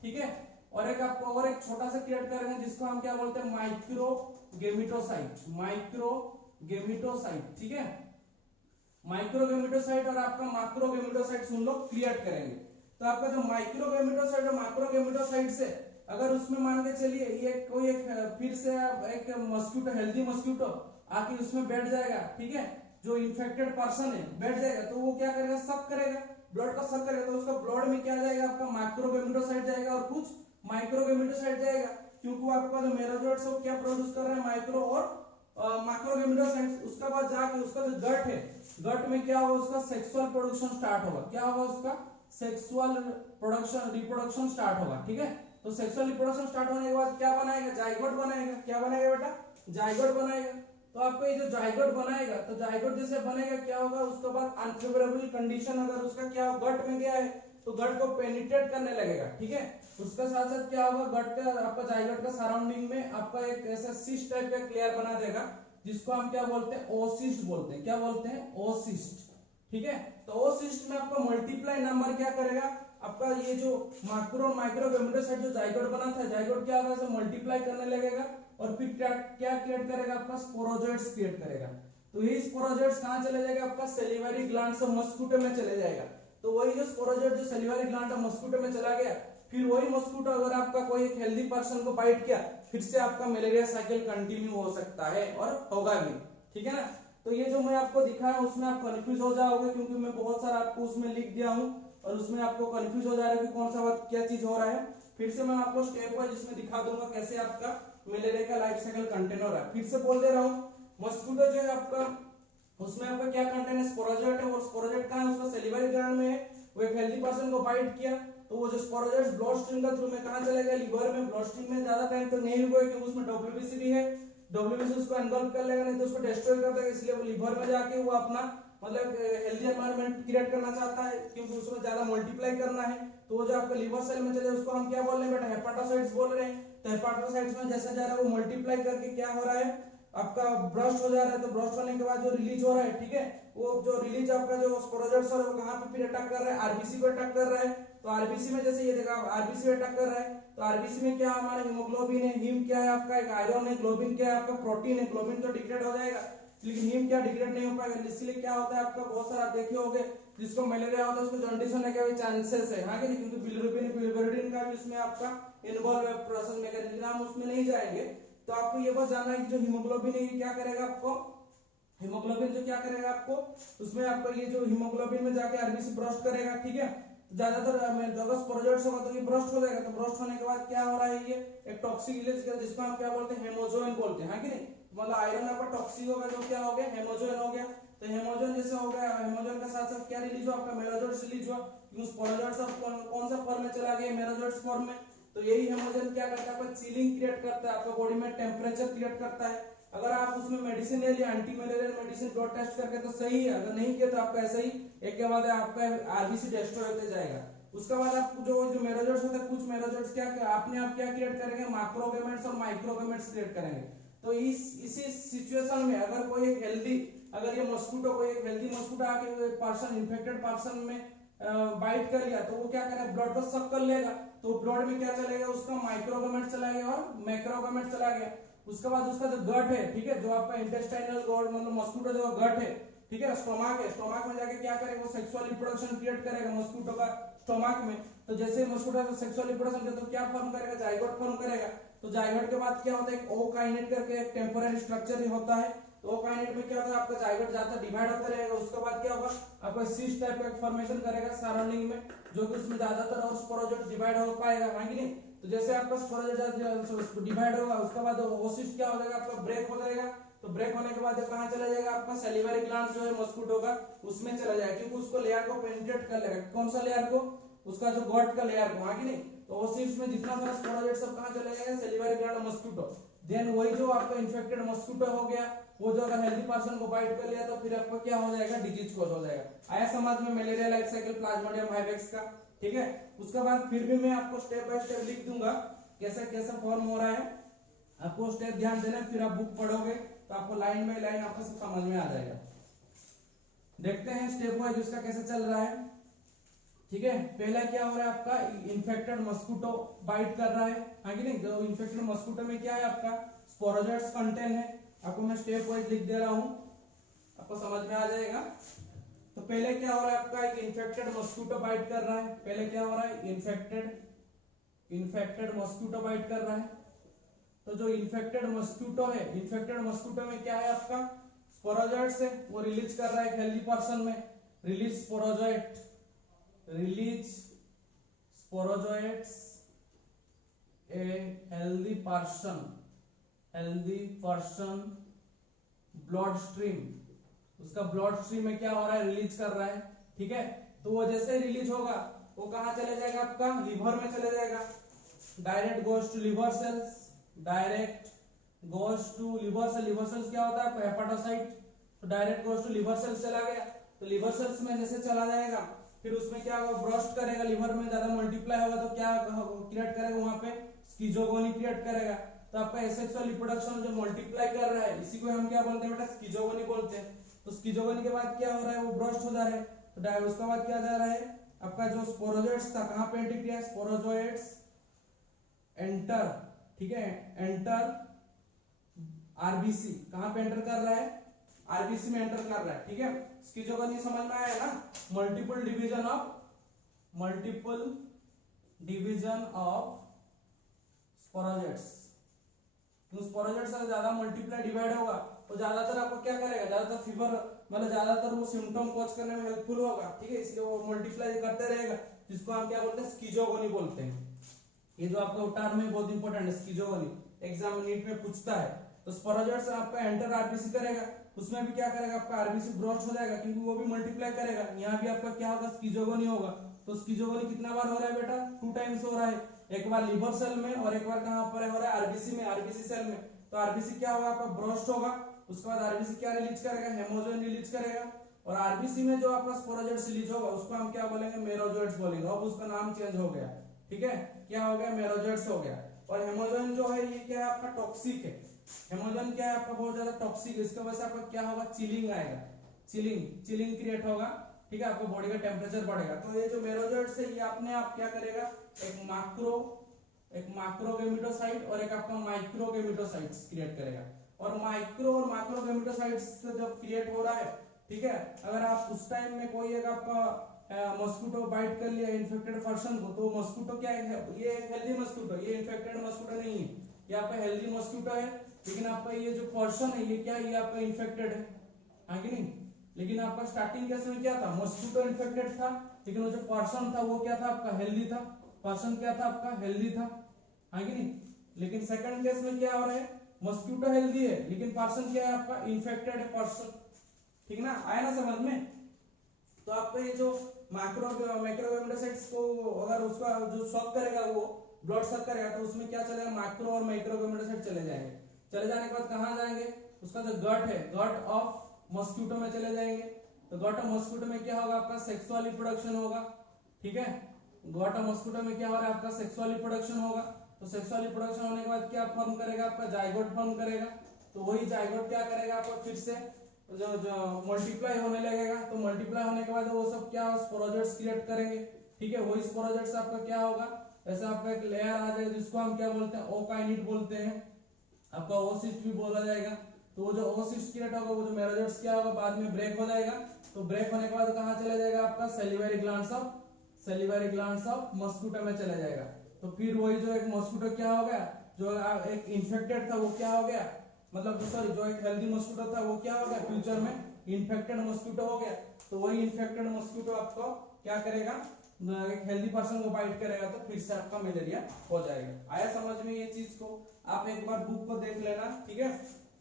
ठीक है, और एक आपको और एक छोटा सा क्रिएट करेंगे जिसको हम क्या बोलते हैं, माइक्रोगैमेटोसाइट, माइक्रोगैमेटोसाइट, ठीक है। माइक्रोगैमेटोसाइट और आपका मैक्रोगैमेटोसाइट सुन लो, क्रिएट करेंगे। तो आपका जो माइक्रोगैमेटोसाइट और मैक्रोगैमेटोसाइट से अगर उसमें मान के चलिए ये कोई एक फिर से एक मस्क्यूटो, हेल्दी मस्क्यूटो आके उसमें बैठ जाएगा, ठीक है, जो इन्फेक्टेड पर्सन है बैठ जाएगा, तो वो क्या करेगा, सक करेगा, ब्लड का सक करेगा, तो उसका ब्लड में क्या जाएगा, आपका माइक्रोगैमेटोसाइट जाएगा और कुछ माइक्रोगैमेटोसाइट जाएगा, क्योंकि वो आपका जो मेरोजोइड्स है वो क्या प्रोड्यूस कर रहा है, माइक्रो और मैक्रोगैमेटोसाइट्स। उसके बाद जाके उसका जो गट है, गट में क्या होगा, उसका सेक्सुअल प्रोडक्शन स्टार्ट होगा, क्या होगा, उसका सेक्सुअल प्रोडक्शन, रिप्रोडक्शन स्टार्ट होगा, ठीक है। तो सेक्सुअल रिप्रोडक्शन स्टार्ट होने के बाद क्या बनाएगा, जाइगोट बनाएगा। क्या बनाएगा बेटा, जाइगोट बनाएगा। तो आपको ये जो जाइगोट बनाएगा, तो जाइगोट जैसे बनेगा क्या होगा, उसके बाद अनफेवरेबल कंडीशन अगर उसका क्या गट में गया है तो गट को पेनिट्रेट करने लगेगा, ठीक है। उसके साथ साथ क्या होगा, गट का आपका जाइगोट का सराउंडिंग में आपका एक ऐसा सिस्ट टाइप का लेयर बना देगा जिसको हम क्या बोलते हैं, ओसिस्ट बोलते हैं। क्या बोलते हैं, ओसिस्ट, ठीक है। तो ओसिस्ट में आपका मल्टीप्लाई नंबर क्या करेगा, आपका ये जो मैक्रो और माइक्रोगैमेटोसाइट जो जाइगोट बना था, जाइगोट क्या होगा, मल्टीप्लाई करने लगेगा और फिर क्या क्रिएट करेगा, आपका स्पोरोजोइट्स क्रिएट करेगा। तो ये स्पोरोजोइट्स कहां चले जाएगा, आपका सेलिवरी ग्लैंड से मस्कुटो में चले जाएगा। तो वही जो स्पोरोजोइट जो सेलिवरी ग्लैंड और मस्कुटो में चला गया, फिर वही मस्कुटो अगर आपका कोई एक हेल्दी पर्सन को बाइट किया, फिर से आपका मलेरिया साइकिल कंटिन्यू हो सकता है और होगा भी, ठीक है ना। तो ये जो मैं आपको दिखाया उसमें आप कंफ्यूज हो जाओगे, क्योंकि मैं बहुत सारा आपको उसमें लिख दिया हूं और उसमें आपको कंफ्यूज हो जा रहा है कि कौन सा बात क्या चीज हो रहा है। फिर से मैं आपको स्टेप वाइज इसमें दिखा दूंगा कैसे आपका मलेरिया का लाइफ साइकिल कंटेन हो रहा है। फिर से बोल दे रहा हूं, मस्कुटो जो है आपका, उसमें आपका क्या कंटेन है, स्पोरोजोइट है, और स्पोरोजोइट कहां है, उसका सेलिवरी ग्लैंड में है। वो एक हेल्दी पर्सन को बाइट किया तो वो जो स्पोरोजोइट्स ब्लड स्ट्रीम का थ्रू में कहां चलेगा, लिवर में। ब्लड स्ट्रीम में ज्यादा टाइम तक नहीं रुकेगा क्योंकि उसमें डब्ल्यूबीसी भी है, डब्ल्यूबीसी उसको एनगल्फ कर लेगा, नहीं तो उसको डिस्ट्रॉय कर देगा, इसलिए वो लिवर में जाके वो अपना मतलब हेल्दी एनवायरनमेंट क्रिएट करना चाहता है, क्योंकि उसमें ज्यादा मल्टीप्लाई करना है। तो वो जो आपका लिवर सेल में चले उसको हम क्या बोल रहे हैं बेटा, हेपाटोसाइट्स बोल रहे हैं। तो हेपाटोसाइट्स में जैसे जा रहा है वो मल्टीप्लाई करके क्या हो रहा है, आपका ब्रस्ट हो जा रहा है। तो ब्रस्ट होने के बाद जो रिलीज हो रहा है, ठीक है, वो जो रिलीज आपका जो स्पोरोजोइट्स है वो कहां पे फिर अटैक कर रहा है, आरबीसी को अटैक कर रहा है। तो आरबीसी में जैसे ये देखा आरबीसी अटैक कर रहा है, तो आरबीसी में क्या हमारा हीमोग्लोबिन है, हीम क्या है आपका, एक आयरन है, ग्लोबिन क्या है आपका, प्रोटीन है। ग्लोबिन तो डिग्रेड हो जाएगा लेकिन हीम क्या डिग्रेड नहीं हो पाएगा, इसलिए क्या होता है आपका, बहुत सारा आप देखे होंगे जिसको मलेरिया होता है उसको जॉन्डिस होने के भी चांसेस है, हाँ कि नहीं, क्योंकि बिलिरुबिन बिलिरुबिन का भी उसमें आपका इन्वॉल्व है प्रोसेस में, लेकिन हम उसमें नहीं जाएंगे। तो आपको ये बस जानना है कि जो हीमोग्लोबिन है ये क्या करेगा आपको, हीमोग्लोबिन जो क्या करेगा आपको, उसमें आपका ये जो हीमोग्लोबिन में जाके आरबीसी ब्रस्ट करेगा, ठीक है। ज्यादातर अगर स्पोरोजोइट्स होगा तो ये ब्रस्ट हो जाएगा। तो ब्रस्ट होने के बाद क्या हो रहा है, ये एक टॉक्सिक रिलीज कर जिसको हम क्या बोलते हैं, हेमोजोइन बोलते हैं, हाँ कि नहीं। मतलब आयरन आपका टॉक्सिक होगा जो क्या हो गया, हेमोजोइन हो गया। तो हेमोजोइन जैसे हो गया, हेमोजोइन के साथ साथ क्या रिलीज हुआ, आपका मेरोजोइट्स रिलीज हुआ, क्योंकि स्पोरोजोइट्स कौन सा फॉर्म में चला गया, मेरोजोइट्स फॉर्म में। तो यही हेमोजोइन क्या करता है, आपका चिलिंग क्रिएट करता है, आपका बॉडी में टेम्परेचर क्रिएट करता है। अगर आप उसमें मेडिसिन ले लिया, anti malarial medicine blood test करके तो सही है, अगर नहीं किया तो आपका ऐसा ही एक के बाद आपका आरबीसी डिस्ट्रॉय होते जाएगा। उसके बाद आप जो मेरोजोइट्स होते हैं, कुछ मेरोजोइट्स क्या अपने आप क्या क्रिएट करेंगे, मैक्रोगैमेट्स और माइक्रोगैमेट्स क्रिएट करेंगे। तो इसी सिचुएशन में अगर कोई एक हेल्दी, अगर ये मस्कुटो कोई एक हेल्दी मस्कुटो आके पर्सन इन्फेक्टेड पर्सन में बाइट कर लिया, तो वो क्या करेगा, ब्लड को सक कर लेगा। तो ब्लड में क्या चलेगा, उसका माइक्रोगैमेट चला गया और मैक्रोगैमेट चला गया। उसके बाद उसका जो गट है, ठीक है, जो आपका इंटेस्टाइनल गॉड मतलब मस्कुटो जो गट है, ठीक है। स्टोमाक है, स्टोमाक में जाके क्या करेगा, वो सेक्सुअल रिप्रोडक्शन क्रिएट करेगा मस्क्यूटो का स्टोमाक में। तो जैसे मस्क्यूटो सेक्सुअल रिप्रोडक्शन करता तो क्या फॉर्म करेगा, जाइगोट फॉर्म करेगा। तो जाइगोट के बाद क्या होता है, एक ओकाइनेट करके एक टेम्पोररी स्ट्रक्चर होता है। तो ओकाइनेट में क्या होता है, आपका जाइगोट जाता डिवाइड होता रहेगा, उसके बाद क्या होगा, आपका सिस्ट टाइप का एक फॉर्मेशन करेगा सराउंडिंग में, जो कि उसमें ज्यादातर और स्पोरोजोइट डिवाइड हो पाएगा, है कि नहीं। तो जैसे आपका स्पोरोजोइट डिवाइड होगा, उसके बाद ओसिस्ट क्या हो जाएगा, आपका ब्रेक हो जाएगा। तो ब्रेक होने के बाद कहां चला जाएगा, आपका सैलिवरी ग्लैंड जो है मस्क्यूटो का, उसमें चला जाएगा, क्योंकि उसको लेयर को पेनिट्रेट कर लेगा। कौन सा लेयर को, उसका जो गॉट का लेयर को, आगे नहीं। तो ओसिस्ट में जितना सारा स्पोरोजोइट सब कहां चले जाएगा, सैलिवरी ग्लैंड मस्क्यूटो। देन वही जो आपका इन्फेक्टेड मस्क्यूटो हो गया, वो जो अगर हेल्दी पर्सन को बाइट कर लिया तो फिर आपको क्या हो जाएगा, डिजीज कॉज हो जाएगा। आया समझ में malaria life cycle Plasmodium vivax का, ठीक है। उसके बाद फिर भी मैं आपको स्टेप बाय स्टेप लिख दूंगा कैसा कैसा फॉर्म हो रहा है, आपको स्टेप ध्यान देना, फिर आप बुक पढ़ोगे तो आपको लाइन बाय लाइन आपको सब समझ में आ जाएगा। देखते हैं स्टेप वाइज उसका कैसे चल रहा है, ठीक है। पहला क्या हो रहा है, आपका इन्फेक्टेड मस्क्यूटो बाइट कर रहा है कि नहीं। जो इन्फेक्टेड मस्क्यूटो में क्या है, आपका स्पोरोजोइट्स कंटेंट है। आपको मैं स्टेप वाइज लिख दे रहा हूं, आपको समझ में आ जाएगा। तो पहले क्या हो रहा है, आपका एक इन्फेक्टेड मस्क्यूटो बाइट कर रहा है। पहले क्या हो रहा है, इन्फेक्टेड मस्क्यूटो बाइट कर रहा है। तो जो इन्फेक्टेड मस्क्यूटो है, इन्फेक्टेड मस्क्यूटो में क्या है, आपका स्पोरोजोइट्स है, वो रिलीज कर रहा है हेल्दी पर्सन में, release sporozoites a healthy person blood stream, उसका ब्लड स्ट्रीम में क्या हो रहा है, रिलीज कर रहा है, ठीक है। तो वो जैसे ही रिलीज होगा वो कहां चले जाएगा, आपका लिवर में चले जाएगा। Direct goes to liver cells, liver cells क्या होता है, हेपाटोसाइट। तो direct goes to liver cells चला गया। तो लिवर सेल्स में जैसे चला जाएगा, फिर उसमें क्या होगा, ब्रस्ट करेगा, लिवर में ज्यादा मल्टीप्लाई होगा तो क्या क्रिएट करेगा, वहां पे स्किजोगोनी क्रिएट करेगा। तो आपका एसेक्सुअल रिप्रोडक्शन जो मल्टीप्लाई कर रहा है, इसी को हम क्या बोलते हैं बेटा, स्किजोगोनी बोलते हैं। तो स्किजोगोनी के बाद क्या हो रहा है, वो ब्रस्ट हो जा रहा है। तो उसके बाद क्या जा रहा है, आपका जो स्पोरोजोइट्स था कहां पे एंट्री किया, स्पोरोजोइट्स एंटर, ठीक है, एंटर आरबीसी, कहां पे एंटर कर रहा है, आरबीसी में एंटर कर रहा है, ठीक है। स्किजोगोनी समझ में आया ना, मल्टीपल डिवीजन ऑफ स्पोरोजोइट्स। तो स्पोरोजोइट्स अगर ज्यादा मल्टीप्लाई डिवाइड होगा तो ज्यादातर आपको क्या करेगा, ज्यादातर फीवर मतलब ज्यादातर वो सिम्टम कॉज करने में हेल्पफुल होगा, ठीक है। इसलिए वो मल्टीप्लाई करते रहेगा, जिसको हम क्या बोलते हैं, स्किजोगोनी बोलते हैं। ये जो आपका टर्म है बहुत इंपॉर्टेंट है, स्किजोगोनी, एग्जाम नीट में पूछता है। तो स्पोरोजोइट्स आपका एंटर आरबीसी करेगा, उसमें भी क्या करेगा, आपका आरबीसी ब्रॉस्ट हो जाएगा, क्योंकि वो भी मल्टीप्लाई करेगा। यहाँ भी आपका क्या होगा, स्किजोगोनी होगा। तो स्किजोगोनी कितना बार हो रहा है बेटा, 2 टाइम्स हो रहा है, एक बार लिवर सेल में और एक बार कहां पर हो रहा है, आरबीसी में, आरबीसी सेल में। तो आरबीसी क्या होगा, आपका ब्रॉस्ट होगा, उसके बाद आरबीसी क्या रिलीज करेगा, हेमोजोइन रिलीज करेगा। और आरबीसी में जो आपका स्पोरोजोइट्स रिलीज होगा उसको हम क्या बोलेंगे, मेरोजोइट्स बोलेंगे। अब उसका नाम चेंज हो गया, ठीक है, क्या हो गया, मेरोजोइट्स हो गया। और हेमोजोइन जो है ये क्या है, आपका टॉक्सिक है। हेमोजोइन क्या है, आपका बहुत ज्यादा टॉक्सिक है। इसकी वजह से आपका क्या होगा, चिलिंग आएगा, चिलिंग क्रिएट होगा, ठीक है, आपको बॉडी का टेम्परेचर बढ़ेगा। तो ये जो मेरोजोइट्स है ये अपने आप क्या करेगा, एक मैक्रोगेमेटोसाइट और एक आपका माइक्रोगेमेटोसाइट्स क्रिएट करेगा। और माइक्रो और मैक्रोगेमेटोसाइट्स जब क्रिएट हो रहा है, ठीक है, अगर आप उस टाइम में कोई एक आपका मस्क्यूटो बाइट कर लिया इन्फेक्टेड पर्सन को, तो मस्क्यूटो क्या है, ये एक हेल्दी मस्क्यूटो, ये इन्फेक्टेड मस्क्यूटो नहीं है, ये आपका हेल्दी मस्क्यूटो है। लेकिन आपका ये जो पर्सन है ये क्या है, ये आपका इन्फेक्टेड है कि नहीं। लेकिन आपका स्टार्टिंग केस में क्या था, मस्क्यूटो इन्फेक्टेड था, लेकिन वो जो पर्सन था वो क्या था, आपका हेल्दी था। पर्सन क्या था, आपका हेल्दी था, है कि नहीं। लेकिन सेकंड केस में क्या हो रहा है, मस्क्यूटो हेल्दी है लेकिन पर्सन क्या है, आपका इन्फेक्टेड है पर्सन, ठीक ना, आया ना समझ में। तो आपका ये जो मैक्रोगेमेटोसाइट्स को अगर उसका जो शॉक करेगा, वो ब्लड शॉक करेगा, तो उसमें क्या चलेगा, मैक्रो और माइक्रोगेमेटोसाइट चले जाएंगे। चले जाने के बाद कहां जाएंगे, उसका जो गट है, गट ऑफ मस्क्यूटो में चले जाएंगे। तो गट ऑफ मस्क्यूटो में क्या होगा, आपका सेक्सुअल रिप्रोडक्शन होगा, ठीक है। गट ऑफ मस्क्यूटो में क्या हो रहा है, आपका सेक्सुअल रिप्रोडक्शन होगा। तो सेक्सुअल रिप्रोडक्शन होने के बाद क्या फॉर्म करेगा, आपका जाइगोट फॉर्म करेगा। तो वही जाइगोट क्या करेगा, आपको फिर से जो मल्टीप्लाई होने लगेगा। तो मल्टीप्लाई होने के बाद वो सब क्या स्पोरोजोइट्स क्रिएट करेंगे, ठीक है। वही स्पोरोजोइट्स आपका क्या होगा, ऐसा आपका एक लेयर आ जाएगा जिसको हम क्या बोलते हैं, ओकाइनिट बोलते हैं, आपका ओसिस्ट भी बोला जाएगा। तो वो जो ओसिस्ट क्रिएट होगा, वो जो मेरोजोइट्स क्या होगा, बाद में ब्रेक हो जाएगा। तो ब्रेक होने के बाद कहाँ चला जाएगा आपका सैलिवरी ग्लैंड्स ऑफ मस्कुटो में चला जाएगा। तो फिर वही जो एक मस्कुटो क्या हो गया, जो एक इन्फेक्टेड था वो क्या हो गया, मतलब सॉरी जो एक हेल्दी मस्कुटो था वो क्या हो गया, फ्यूचर में इन्फेक्टेड मस्कुटो हो गया। तो वही इन्फेक्टेड मस्कुटो आपको क्या करेगा, एक हेल्दी पर्सन को बाइट करेगा तो फिर से आपका मलेरिया हो जाएगा। आया समझ में ये चीज को? आप एक बार बुक को देख लेना, ठीक है,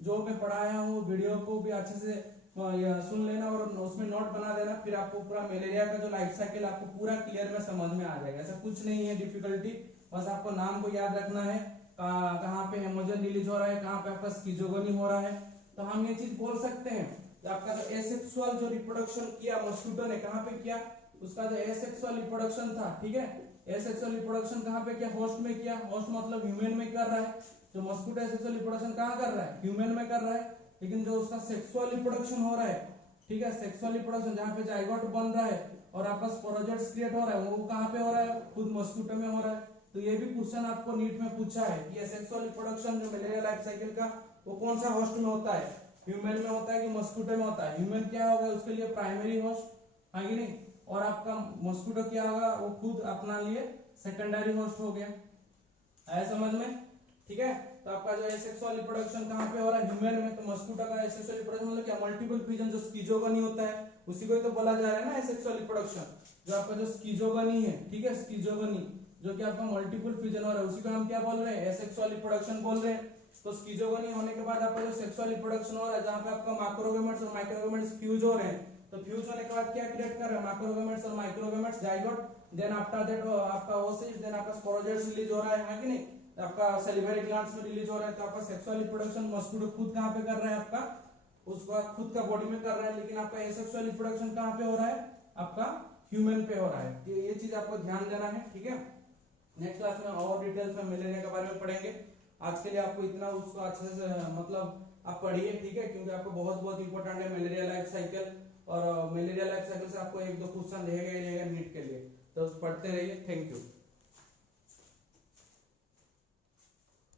जो मैं पढ़ाया हूँ, वीडियो को भी अच्छे से सुन लेना और उसमें नोट बना देना, फिर आपको पूरा मलेरिया का जो लाइफ साइकिल आपको पूरा क्लियर में समझ में आ जाएगा। ऐसा कुछ नहीं है डिफिकल्टी, बस आपको नाम को याद रखना है, कहाँ पे हेमोजन रिलीज हो रहा है, कहाँ पे आपका स्किज़ोफ्रेनिया हो रहा है। तो हम ये चीज बोल सकते हैं कि आपका जो एसेक्सुअल जो रिप्रोडक्शन किया मस्कुटो ने, कहाँ पे किया, उसका जो एसेक्सुअल रिप्रोडक्शन था, ठीक है, एसेक्सुअल रिप्रोडक्शन कहाँ पे किया, होस्ट में किया। होस्ट मतलब ह्यूमन में कर रहा है। जो मस्कुटो एसेक्सुअल रिप्रोडक्शन कहाँ कर रहा है, ह्यूमन में कर रहा है। लेकिन जो उसका सेक्सुअल रिप्रोडक्शन हो रहा है, ठीक है, सेक्सुअल रिप्रोडक्शन जहाँ पे जाइगोट बन रहा है और आपका स्पोरोजोइट्स क्रिएट हो रहा है, वो कहाँ पे हो रहा है, खुद मस्कुटो में हो रहा है। तो ये भी क्वेश्चन आपको नीट में पूछा है कि सेक्सुअल रिप्रोडक्शन जो मलेरिया लाइफ साइकिल का, वो कौन सा होस्ट में होता है, ह्यूमन में होता है कि मस्कुटो में होता है। ह्यूमन क्या होगा उसके लिए प्राइमरी होस्ट, हाँ कि नहीं, और आपका मस्कुटो क्या होगा, वो खुद अपना लिए सेकेंडरी होस्ट हो गया। आया समझ में? ठीक है। तो आपका जो एसेक्सुअल रिप्रोडक्शन कहाँ पे हो रहा है, ह्यूमन में। तो मस्कुटो का एसेक्सुअल रिप्रोडक्शन मतलब क्या, मल्टीपल फ्यूजन, जो स्किज़ोगनी होता है उसी को ही तो बोला जा रहा है ना एसेक्सुअल रिप्रोडक्शन। जो आपका जो स्किज़ोगनी है, ठीक है, स्किज़ोगनी जो कि आपका मल्टीपल फ्यूजन हो रहा है, उसी को हम क्या बोल रहे हैं, एसेक्सुअल रिप्रोडक्शन बोल रहे हैं। तो स्किज़ोगनी होने के बाद आपका जो सेक्सुअल रिप्रोडक्शन हो रहा है, जहाँ पे आपका मैक्रोगेमेट्स और माइक्रोगेमेट्स फ्यूज हो रहे हैं, तो फ्यूज होने के बाद क्या क्रिएट कर रहा है, मैक्रोगेमेट्स और माइक्रोगेमेट्स, जाइगोट, देन आफ्टर दैट आपका ओसिस, देन आपका स्पोरोजोइट्स रिलीज हो रहा है कि नहीं, आपका सैलिवरी ग्लैंड्स में रिलीज हो रहा है। तो आपका सेक्सुअल रिप्रोडक्शन मस्कुटो खुद कहाँ पे कर रहा है, आपका उसका खुद का बॉडी में कर रहा है, लेकिन आपका एसेक्सुअल रिप्रोडक्शन कहाँ पे हो रहा है, आपका ह्यूमन पे हो रहा है। ये चीज आपको ध्यान देना है, ठीक है। नेक्स्ट क्लास में और डिटेल्स में मलेरिया के बारे में पढ़ेंगे। आज के लिए आपको इतना उसको अच्छे से मतलब आप पढ़िए, ठीक है, क्योंकि आपको बहुत बहुत इंपॉर्टेंट है मलेरिया लाइफ साइकिल। और मलेरिया लाइफ साइकिल से आपको एक दो क्वेश्चन रहेगा ही रहेगा नीट के लिए, तो पढ़ते रहिए। Thank you.